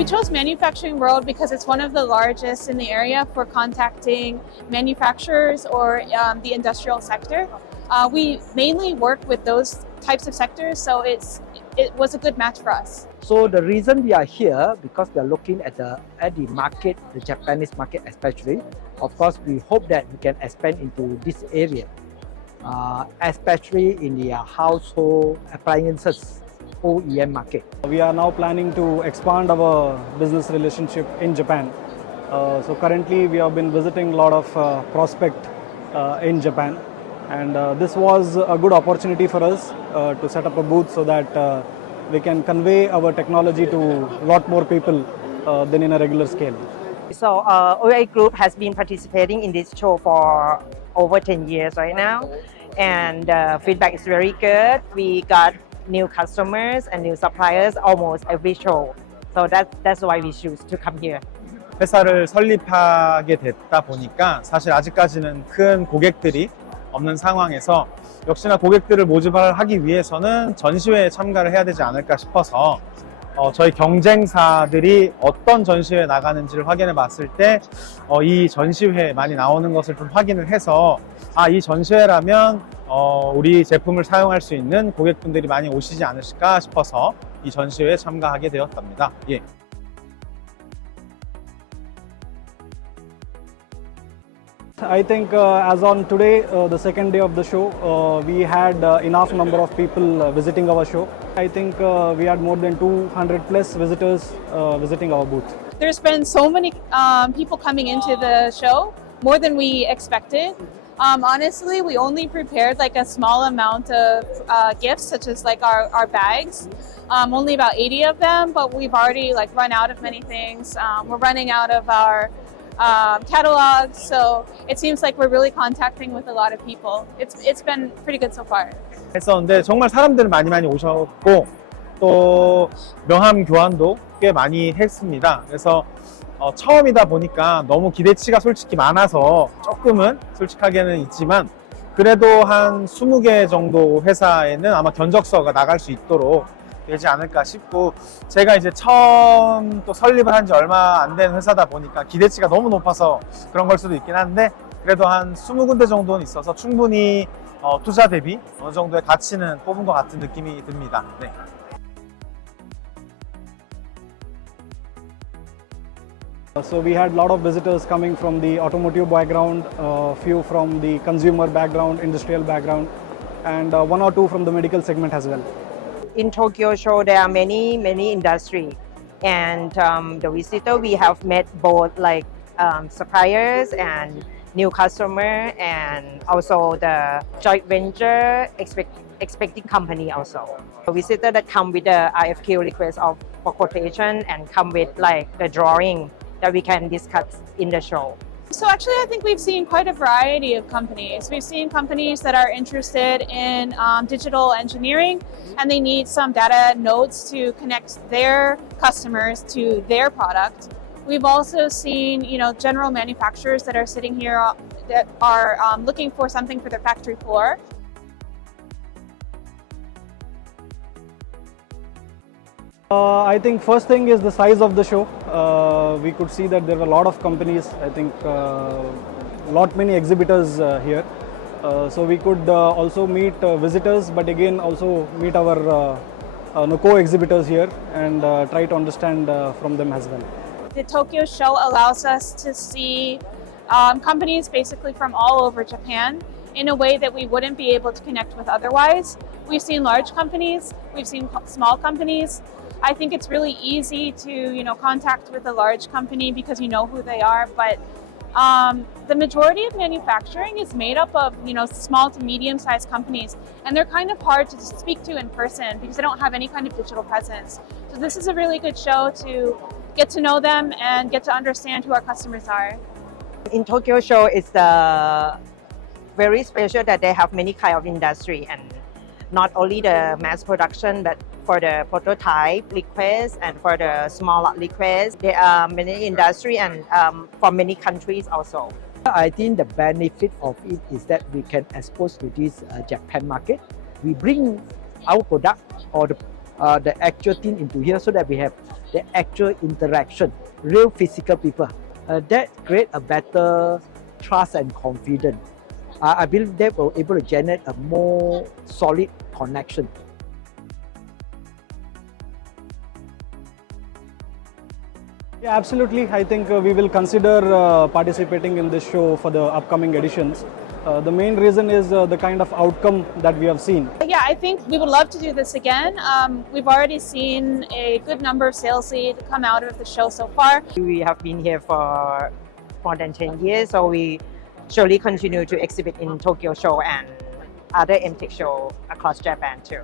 We chose Manufacturing World because it's one of the largest in the area for contacting manufacturers or the industrial sector. We mainly work with those types of sectors, so it was a good match for us. So the reason we are here, because we are looking at the market, the Japanese market especially. Of course, we hope that we can expand into this area, especially in the household appliances OEM market. We are now planning to expand our business relationship in Japan. So currently we have been visiting a lot of prospects in Japan, and this was a good opportunity for us to set up a booth so that we can convey our technology to a lot more people than in a regular scale. So OI Group has been participating in this show for over 10 years right now, and feedback is very good. We got new customers and new suppliers almost every show. So that's why we choose to come here. 회사를 설립하게 됐다 보니까 사실 아직까지는 큰 고객들이 없는 상황에서 역시나 고객들을 모집하기 위해서는 전시회에 참가를 해야 되지 않을까 싶어서 저희 경쟁사들이 어떤 전시회에 나가는지를 확인해 봤을 때 이 전시회에 많이 나오는 것을 좀 확인을 해서 이 전시회라면 우리 제품을 사용할 수 있는 고객분들이 많이 오시지 않으실까 싶어서 이 전시회에 참가하게 되었답니다. 예. I think as on today, the second day of the show, we had enough number of people visiting our show. I think we had more than 200 plus visitors visiting our booth. There's been so many people coming into the show, more than we expected. Honestly, we only prepared like a small amount of gifts, such as like our bags. Only about 80 of them, but we've already like run out of many things. We're running out of our catalogs, so it seems like we're really contacting with a lot of people. It's been pretty good so far. 했었는데 정말 사람들 많이 오셨고 또 명함 교환도 꽤 많이 했습니다. 그래서 처음이다 보니까 너무 기대치가 솔직히 많아서 조금은 솔직하게는 있지만 그래도 한 20개 정도 회사에는 아마 견적서가 나갈 수 있도록 되지 않을까 싶고, 제가 이제 처음 또 설립을 한 지 얼마 안 된 회사다 보니까 기대치가 너무 높아서 그런 걸 수도 있긴 한데 그래도 한 20군데 정도는 있어서 충분히 투자 대비 어느 정도의 가치는 뽑은 것 같은 느낌이 듭니다. 네. So we had a lot of visitors coming from the automotive background, few from the consumer background, industrial background, and one or two from the medical segment as well. In Tokyo show, there are many industry, and the visitor we have met both like suppliers and new customer, and also the joint venture expecting company also. A visitor that come with the RFQ request for quotation and come with like the drawing that we can discuss in the show. So actually, I think we've seen quite a variety of companies. We've seen companies that are interested in digital engineering, and they need some data nodes to connect their customers to their product. We've also seen, general manufacturers that are sitting here that are looking for something for their factory floor. I think first thing is the size of the show. We could see that there were a lot of companies. I think many exhibitors here. So we could also meet visitors, but again also meet our co-exhibitors here and try to understand from them as well. The Tokyo show allows us to see companies basically from all over Japan in a way that we wouldn't be able to connect with otherwise. We've seen large companies, we've seen small companies. I think it's really easy to contact with a large company because you know who they are, but the majority of manufacturing is made up of small to medium-sized companies, and they're kind of hard to speak to in person because they don't have any kind of digital presence. So this is a really good show to get to know them and get to understand who our customers are. In Tokyo show, it's very special that they have many kind of industry, and not only the mass production, but for the prototype request and for the small lot request, there are many industry and for many countries also. I think the benefit of it is that we can expose to this Japan market. We bring our product or the the actual team into here so that we have the actual interaction, real physical people. That create a better trust and confidence. I believe that will able to generate a more solid connection. Yeah, absolutely. I think we will consider participating in this show for the upcoming editions. The main reason is the kind of outcome that we have seen. Yeah, I think we would love to do this again. We've already seen a good number of sales leads come out of the show so far. We have been here for more than 10 years, so we surely continue to exhibit in Tokyo show and other MTech show across Japan too.